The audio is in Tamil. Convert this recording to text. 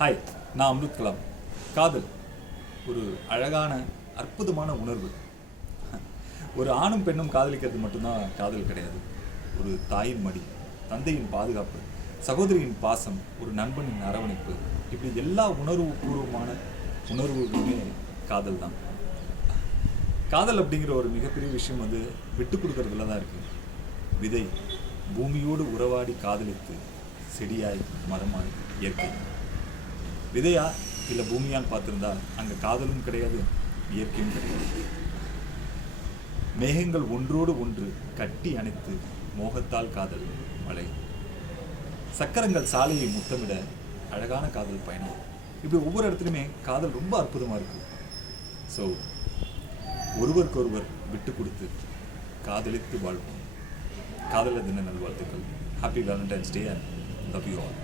ஹாய், நான் அம்ருத் கலாம். காதல் ஒரு அழகான அற்புதமான உணர்வு. ஒரு ஆணும் பெண்ணும் காதலிக்கிறது மட்டும்தான் காதல் கிடையாது. ஒரு தாயின் மடி, தந்தையின் பாதுகாப்பு, சகோதரியின் பாசம், ஒரு நண்பனின் அரவணைப்பு, இப்படி எல்லா உணர்வுபூர்வமான உணர்வுகளுமே காதல் தான். காதல் அப்படிங்கிற ஒரு மிகப்பெரிய விஷயம் வந்து விட்டு கொடுக்கறதுல தான் இருக்குது. விதை பூமியோடு உறவாடி காதலித்து செடியாய் மரமாய் இயற்கை. விதையா இல்லை பூமியான்னு பார்த்துருந்தா அங்கே காதலும் கிடையாது, இயற்கையும் கிடையாது. மேகங்கள் ஒன்றோடு ஒன்று கட்டி அணைத்து மோகத்தால் காதல் மழை. சக்கரங்கள் சாலையை முத்தமிட அழகான காதல் பயணம். இப்படி ஒவ்வொரு இடத்துலையுமே காதல் ரொம்ப அற்புதமாக இருக்குது. ஸோ ஒருவருக்கொருவர் விட்டு கொடுத்து காதலித்து வாழ்வோம். காதலர் தின நல்வாழ்த்துக்கள். Happy Valentine's day and love you all.